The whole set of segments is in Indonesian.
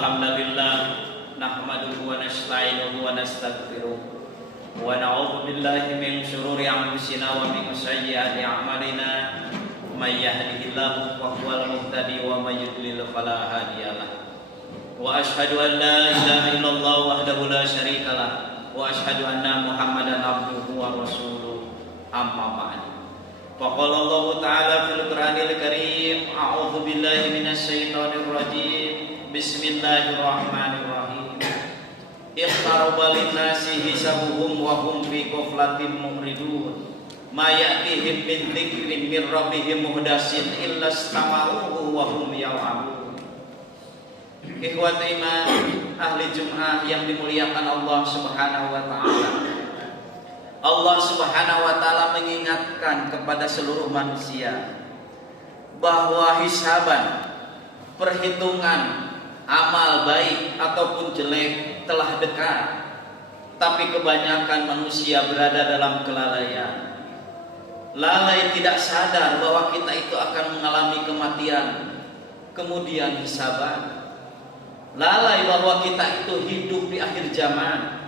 Alhamdulillah nahmaduhu wa nasta'inuhu wa nastaghfiruh wa na'udzu billahi min shururi anfusina wa min sayyiati a'malina may yahdihillahu fa huwal muhtadi wa may yudlil fala hadiyalah wa asyhadu an la ilaha illallah wahdahu la syarikalah wa asyhadu anna Muhammadan abduhu wa rasuluh amma ba'd. Faqala Allah ta'ala fil Qur'anil Karim a'udzu billahi minasy syaithanir rajim. Bismillahirrahmanirrahim. Iqtaraba lin-nasi hisabuhum wa hum fi ghaflatin mu'ridun. Ma ya'tihim min dzikrin min rabbihim muhdatsin illa istama'uhu wa hum yal'abun. Ikhwat iman, ahli Jum'ah yang dimuliakan Allah Subhanahu wa taala. Allah Subhanahu wa taala mengingatkan kepada seluruh manusia bahwa hisaban, perhitungan amal baik ataupun jelek telah dekat, tapi kebanyakan manusia berada dalam kelalaian. Lalai tidak sadar bahwa kita itu akan mengalami kematian, kemudian hisaban. Lalai bahwa kita itu hidup di akhir zaman,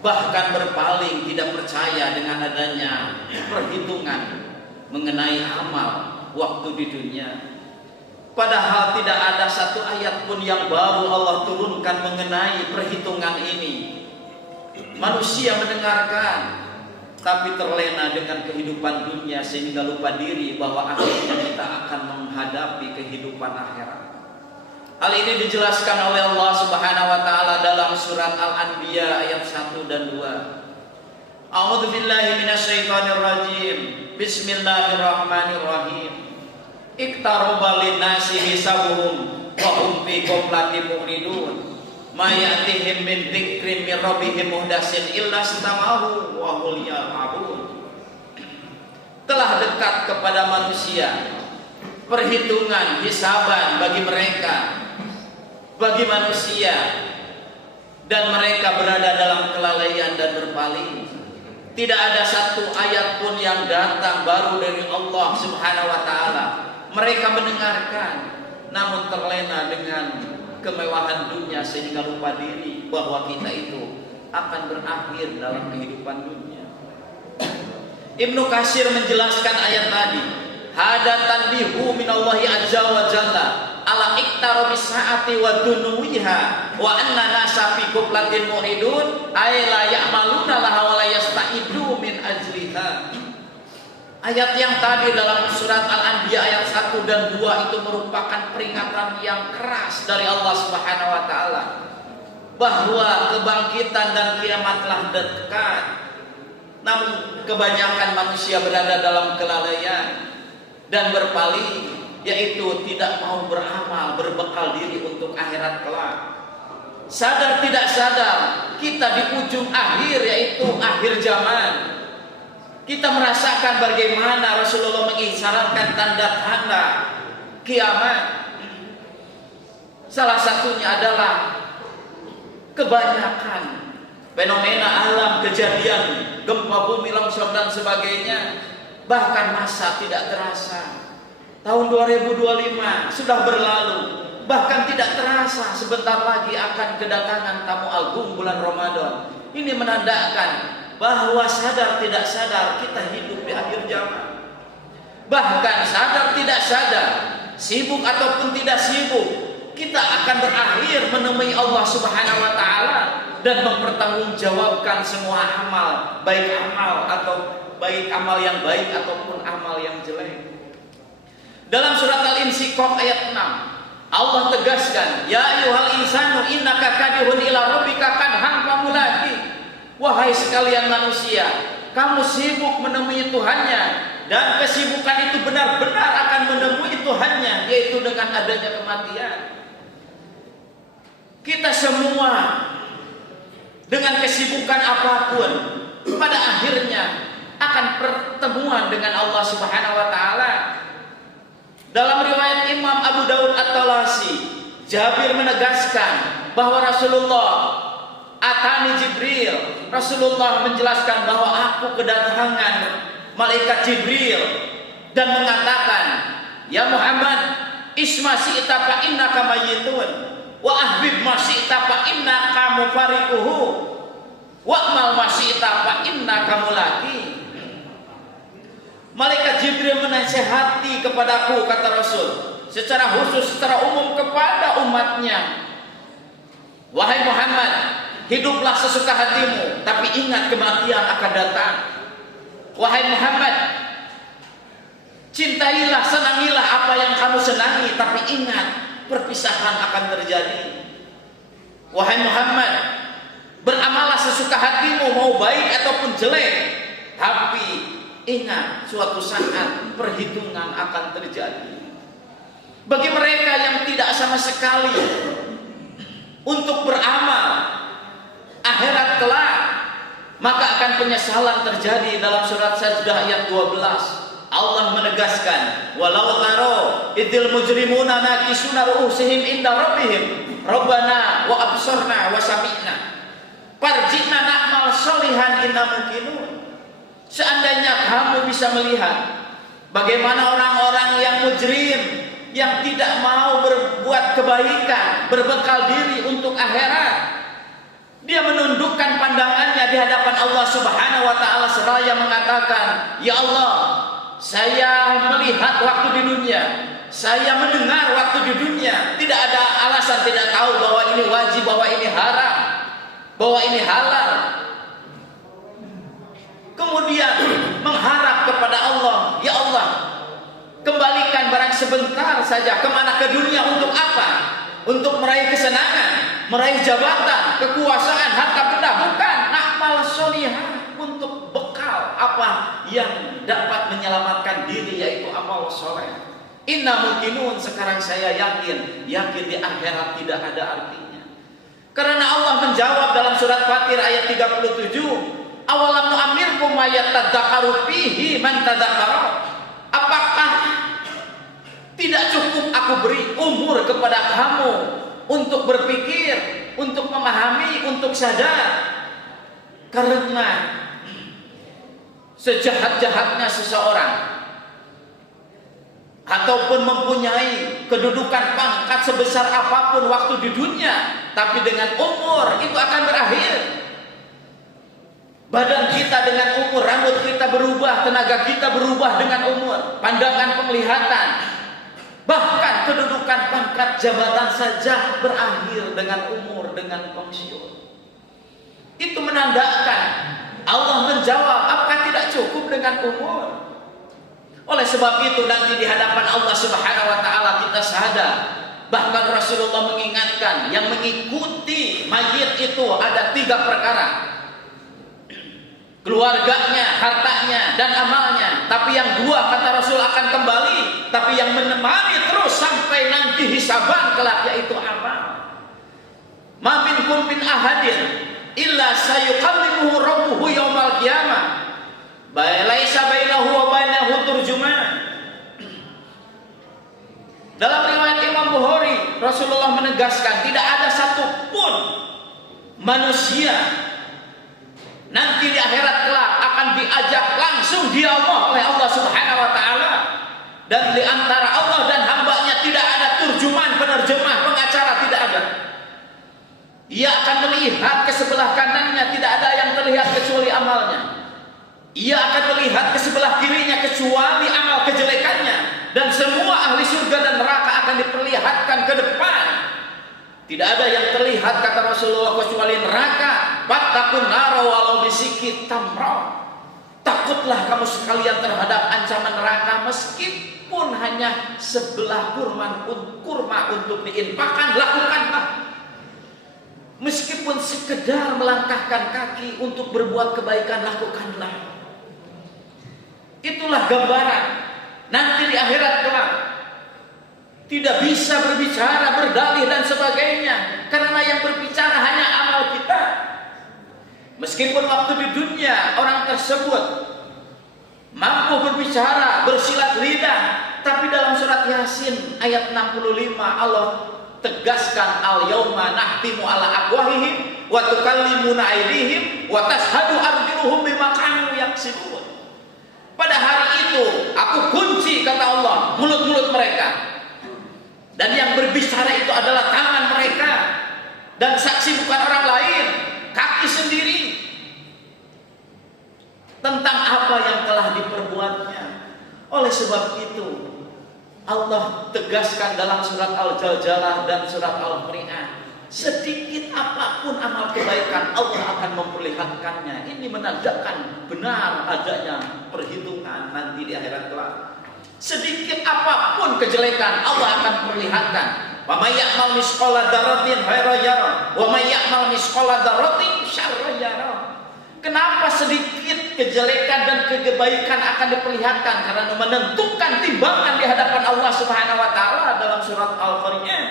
bahkan berpaling tidak percaya dengan adanya perhitungan mengenai amal waktu di dunia. Padahal tidak ada satu ayat pun yang baru Allah turunkan mengenai perhitungan ini. Manusia mendengarkan, tapi terlena dengan kehidupan dunia sehingga lupa diri bahwa akhirnya kita akan menghadapi kehidupan akhirat. Hal ini dijelaskan oleh Allah Subhanahu wa taala dalam surat Al-Anbiya ayat 1 dan 2. A'udzu billahi minasyaitonir rajim. Bismillahirrahmanirrahim. Iqtaraba lin-nasi hisabuhum wa hum fi ghaflatin mu'ridun. Ma ya'tihim min dzikrin min rabbihim muhdatsin illa istama'uhu wa hum yal'abun. Telah dekat kepada manusia perhitungan hisaban bagi mereka, bagi manusia, dan mereka berada dalam kelalaian dan berpaling. Tidak ada satu ayat pun yang datang baru dari Allah Subhanahu wa taala. Mereka mendengarkan, namun terlena dengan kemewahan dunia sehingga lupa diri bahwa kita itu akan berakhir dalam kehidupan dunia. Ibnu Katsir menjelaskan ayat tadi, hada tanbihu minallahi azza wa jalla ala iqtarabis saati wa dunuwiha wa anna nasa fi ghaflatin mu'ridun ay la ya'maluna laha wa la yasta'idu min ajliha. Ayat yang tadi dalam surat Al-Anbiya ayat 1 dan 2 itu merupakan peringatan yang keras dari Allah Subhanahu wa taala bahwa kebangkitan dan kiamat telah dekat. Namun kebanyakan manusia berada dalam kelalaian dan berpaling, yaitu tidak mau beramal, berbekal diri untuk akhirat kelak. Sadar tidak sadar, kita di ujung akhir, yaitu akhir zaman. Kita merasakan bagaimana Rasulullah mengisyaratkan tanda-tanda kiamat. Salah satunya adalah kebanyakan fenomena alam, kejadian gempa bumi, longsor dan sebagainya. Bahkan masa tidak terasa. Tahun 2025 sudah berlalu. Bahkan tidak terasa sebentar lagi akan kedatangan tamu agung bulan Ramadan. Ini menandakan bahwa sadar tidak sadar kita hidup di akhir zaman. Bahkan sadar tidak sadar, sibuk ataupun tidak sibuk, kita akan berakhir menemui Allah Subhanahu wa taala dan mempertanggungjawabkan semua amal, baik amal yang baik ataupun amal yang jelek. Dalam surat Al-Insyiqaq ayat 6, Allah tegaskan, ya ayyuhal insanu innaka kadihun ila rabbika kadhan famulaqi. Wahai sekalian manusia, kamu sibuk menemui Tuhannya, dan kesibukan itu benar-benar akan menemui Tuhannya, yaitu dengan adanya kematian. Kita semua dengan kesibukan apapun pada akhirnya akan pertemuan dengan Allah Subhanahu wa taala. Dalam riwayat Imam Abu Daud At-Talasi, Jabir menegaskan bahwa Rasulullah atani Jibril. Rasulullah menjelaskan bahwa aku kedatangan malaikat Jibril dan mengatakan, ya Muhammad, isma si'ta fa innaka mayyitun. wa ahbib masyi'ta fa innaka mufariquhu wa'mal masyi'ta fa innaka mulaqi. Malaikat Jibril menasihati kepadaku, kata Rasul, secara khusus, secara umum kepada umatnya, wahai Muhammad, hiduplah sesuka hatimu, tapi ingat kematian akan datang. Wahai Muhammad, cintailah, senangilah apa yang kamu senangi, tapi ingat perpisahan akan terjadi. Wahai Muhammad, beramallah sesuka hatimu, mau baik ataupun jelek, tapi ingat suatu saat perhitungan akan terjadi. Bagi mereka yang tidak sama sekali untuk beramal akhirat kelak, maka akan penyesalan terjadi. Dalam surat Sajdah ayat 12 Allah menegaskan, walau taro idil mujrimuna nakisuna ru'usihim inda rabbihim rabbana wa absorna wa sami'na farji'na na'mal sholihan inna mungkinun. Seandainya kamu bisa melihat bagaimana orang-orang yang mujrim, yang tidak mau berbuat kebaikan, berbekal diri untuk akhirat, dia menundukkan pandangannya di hadapan Allah Subhanahu wa taala seraya mengatakan, ya Allah, saya melihat waktu di dunia, saya mendengar waktu di dunia, tidak ada alasan tidak tahu bahwa ini wajib, bahwa ini haram, bahwa ini halal. Kemudian mengharap kepada Allah, ya Allah, kembalikan barang sebentar saja. Kemana? Ke dunia untuk apa? Untuk meraih kesenangan, meraih jabatan, kekuasaan, harta benda? Bukan. Na'mal sholihah, untuk bekal apa yang dapat menyelamatkan diri, yaitu amal soleh. Inna mungkinun, sekarang saya yakin di akhirat tidak ada artinya. Karena Allah menjawab dalam surat Fatir ayat 37, awalam nu'ammirkum ma yatadzakkaru fihi man tadzakkara. Apakah tidak cukup aku beri umur kepada kamu untuk berpikir, untuk memahami, untuk sadar? Karena sejahat-jahatnya seseorang ataupun mempunyai kedudukan pangkat sebesar apapun waktu di dunia, tapi dengan umur itu akan berakhir. Badan kita dengan umur, rambut kita berubah, tenaga kita berubah dengan umur, pandangan penglihatan, bahkan kedudukan pangkat jabatan saja berakhir dengan umur, dengan pensiun. Itu menandakan Allah menjawab, apakah tidak cukup dengan umur? Oleh sebab itu nanti di hadapan Allah Subhanahu wa taala kita sadar, bahkan Rasulullah mengingatkan, yang mengikuti mayit itu ada 3 perkara: keluarganya, hartanya, dan amalnya. Tapi yang 2 kata Rasul akan kembali, tapi yang menemani terus sampai nanti hisaban kelak, yaitu amal. Ma minkum min ahadin illa sayukallimuhu rabbuhu yaumal qiyamah laisa bainahu wa bainahu turjuman. Dalam riwayat Imam Bukhari, Rasulullah menegaskan tidak ada satupun manusia nanti di akhirat kelak akan diajak langsung dialog oleh Allah Subhanahu wa taala, dan di antara Allah dan hambanya tidak ada turjuman, penerjemah, pengacara, tidak ada. Ia akan melihat ke sebelah kanannya, tidak ada yang terlihat kecuali amalnya. Ia akan melihat ke sebelah kirinya kecuali amal kejelekannya, dan semua ahli surga dan neraka akan diperlihatkan ke depan. Tidak ada yang terlihat, kata Rasulullah, kecuali neraka. Fattaqun nara walau bisikit tamra. Takutlah kamu sekalian terhadap ancaman neraka, meskipun hanya sebelah kurma untuk diinfakkan, lakukanlah. Meskipun sekedar melangkahkan kaki untuk berbuat kebaikan, lakukanlah. Itulah gambaran nanti di akhirat kelak. Tidak bisa berbicara, berdalih dan sebagainya, karena yang berbicara hanya amal kita. Meskipun waktu di dunia orang tersebut mampu berbicara, bersilat lidah, tapi dalam surat Yasin ayat 65 Allah tegaskan, al yauma nahtimu ala afwahihim wa tukallimuna aydihim wa tashhadu arjuluhum bima kanu yaksibun. Pada hari itu aku kunci, kata Allah, mulut-mulut mereka, Dan yang berbicara itu adalah tangan mereka. Dan saksi bukan orang lain, kaki sendiri. Tentang apa yang telah diperbuatnya. Oleh sebab itu, Allah tegaskan dalam surat Al-Jaljalah dan surat Al-Qari'ah, sedikit apapun amal kebaikan Allah akan memperlihatkannya. Ini menandakan benar adanya perhitungan nanti di akhirat kelak. Sedikit apapun kejelekan Allah akan perlihatkan. Wa may ya'mal misqala dzarratin khairan yarah wa may ya'mal misqala dzarratin syarran yarah. Kenapa sedikit kejelekan dan kebaikan akan diperlihatkan? Karena menentukan timbangan di hadapan Allah Subhanahu wa taala dalam surat Al-Qari'ah.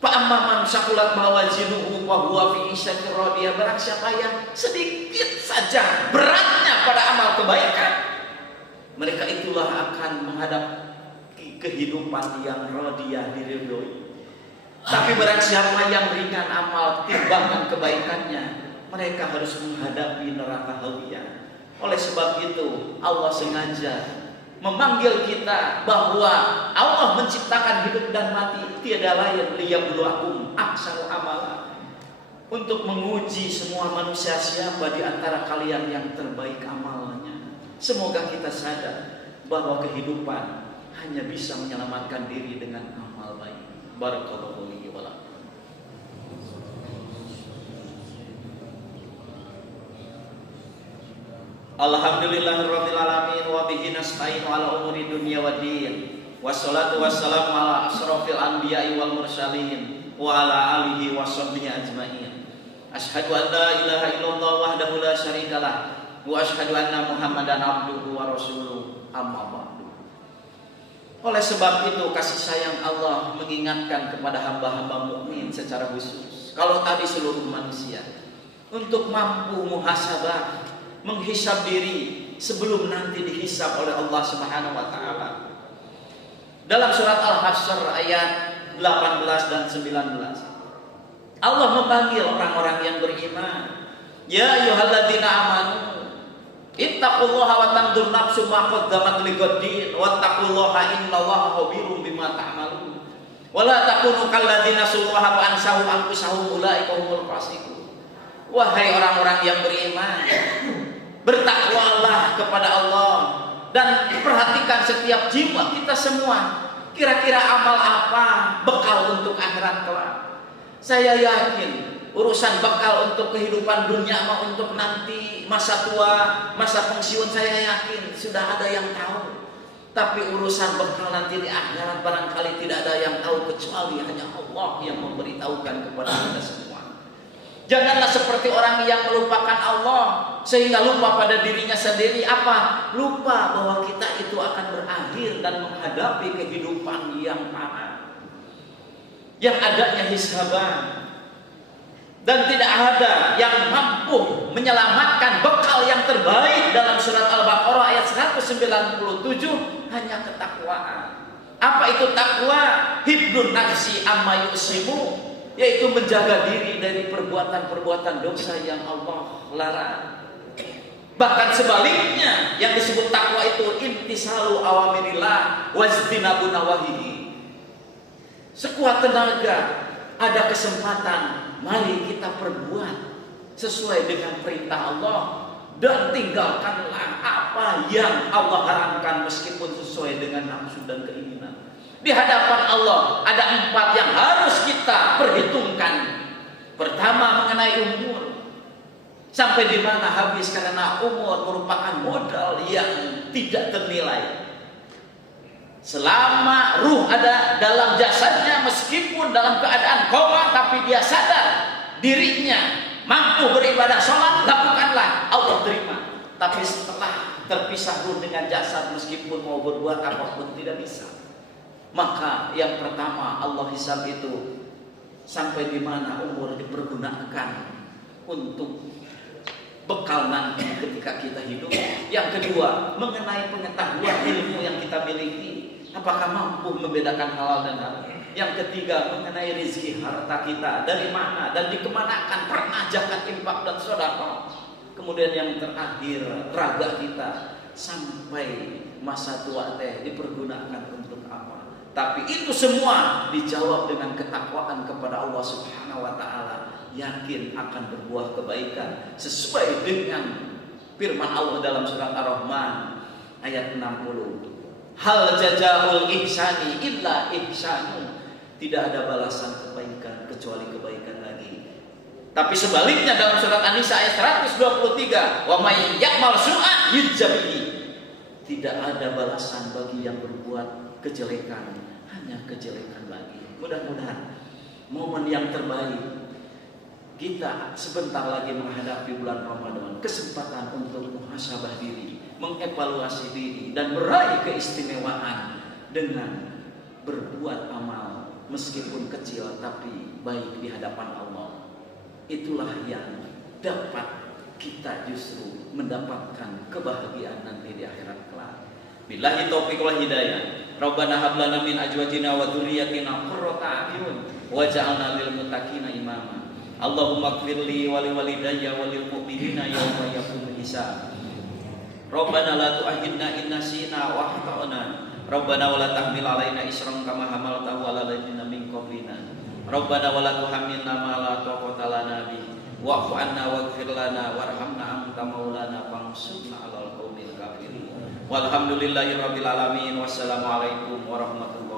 Fa amma man saqulat mawazinuhu fa huwa fi 'ishatin radiyah. Barang siapa yang sedikit saja beratnya pada amal kebaikan, mereka itulah akan menghadapi kehidupan yang radiyah, diridhoi. Tapi barang siapa yang ringan amal timbangan kebaikannya, mereka harus menghadapi neraka hawiyah. Oleh sebab itu Allah sengaja memanggil kita bahwa Allah menciptakan hidup dan mati tiada lain liyabluwakum ahsanu amala, untuk menguji semua manusia siapa di antara kalian yang terbaik amalnya. Semoga kita sadar bahwa kehidupan hanya bisa menyelamatkan diri dengan amal baik. Barakallahu li wa lakum. Alhamdulillahirabbil alamin wa bihi nasta'inu ala umuri dunya waddin. Wassalatu wassalamu ala asrofil anbiya'i wal mursalin wa ala alihi washabbihi ajmain. Asyhadu an la ilaha illallah wahdahu la syarikalah wa asyhadu anna Muhammadan abduhu wa rasuluh, amma ba'du. Oleh sebab itu kasih sayang Allah mengingatkan kepada hamba-hamba mukmin secara khusus, kalau tadi seluruh manusia, untuk mampu muhasabah, menghisab diri sebelum nanti dihisab oleh Allah Subhanahu wa taala. Dalam surat Al-Hasyr ayat 18 dan 19, Allah memanggil orang-orang yang beriman, ya ayyuhalladzina amanu ittaqullaha wa tanzur nafsum ma qaddamat lighadin wattaqullaha innallaha khabirum bima ta'malun wa la takunu kalladzina sullaha fa ansahum anfusahum ulaika humul fasiqun. Wahai orang-orang yang beriman, bertakwalah kepada Allah dan perhatikan setiap jiwa kita semua. Kira-kira amal apa bekal untuk akhirat kelak? Saya yakin urusan bekal untuk kehidupan dunia mah untuk nanti masa tua, masa pensiun, saya yakin sudah ada yang tahu. Tapi urusan bekal nanti di akhirat barangkali tidak ada yang tahu kecuali hanya Allah yang memberitahukan kepada kita semua. Janganlah seperti orang yang melupakan Allah sehingga lupa pada dirinya sendiri. Apa? Lupa bahwa kita itu akan berakhir dan menghadapi kehidupan yang fana, yang adanya hisaban, dan tidak ada yang mampu menyelamatkan bekal yang terbaik. Dalam surat Al-Baqarah ayat 197 hanya ketakwaan. Apa itu takwa? Hibdun nafsi amma yusimu, yaitu menjaga diri dari perbuatan-perbuatan dosa yang Allah larang. Bahkan sebaliknya, yang disebut takwa itu imtisalu awamirillah wajtinabu nawahihi. Sekuat tenaga ada kesempatan, mari kita perbuat sesuai dengan perintah Allah dan tinggalkanlah apa yang Allah haramkan meskipun sesuai dengan nafsu dan keinginan. Di hadapan Allah ada 4 yang harus kita perhitungkan. Pertama, mengenai umur. Sampai di mana habis, karena umur merupakan modal yang tidak ternilai. Selama ruh ada dalam jasadnya, meskipun dalam keadaan koma, tapi dia sadar dirinya mampu beribadah sholat, lakukanlah, Allah terima. Tapi setelah terpisah ruh dengan jasad, meskipun mau berbuat apapun tidak bisa. Maka yang pertama Allah hisab itu sampai di mana umur dipergunakan untuk bekal nanti ketika kita hidup. Yang kedua, mengenai pengetahuan ilmu yang kita miliki, apakah mampu membedakan halal dan haram. Yang ketiga, mengenai rezeki harta kita, dari mana dan dikemanakan, pernah zakat, infak dan sedekah. Kemudian yang terakhir, raga kita sampai masa tua dipergunakan untuk apa. Tapi itu semua dijawab dengan ketakwaan kepada Allah Subhanahu wa taala, yakin akan berbuah kebaikan sesuai dengan firman Allah dalam surat Ar-Rahman ayat 60. Hal jazaa'ul ihsani illa ihsanu. Tidak ada balasan kebaikan kecuali kebaikan lagi. Tapi sebaliknya dalam surat An-Nisa ayat 123, wa may ya'mal su'an yujzabihi. Tidak ada balasan bagi yang berbuat kejelekan, hanya kejelekan lagi. Mudah-mudahan momen yang terbaik kita sebentar lagi menghadapi bulan Ramadan, kesempatan untuk muhasabah diri, mengevaluasi diri dan meraih keistimewaan dengan berbuat amal meskipun kecil tapi baik di hadapan Allah. Itulah yang dapat kita justru mendapatkan kebahagiaan nanti di akhirat kelak. Billahi taufiq wal hidayah. Rabbana hab lana min azwajina wa dzurriyyatina qurrata a'yun waj'alna lil muttaqina imama. Allahumma ighfirli wa li walidayya wa lil mu'minina yawma yaqumul hisab. Rabbana la tu'akhidna in nasina wa akhtana. Rabbana wa la tahmil 'alaina isran kama hamaltahu 'ala alladziina min qablina. Rabbana wa la tuhammilna ma la taqata lana bihi wa'fu 'anna waghfir lana warhamna anta maulana fansurna 'alal qaumil kafirin. Walhamdulillahirabbil alamin. Wassalamualaikum warahmatullahi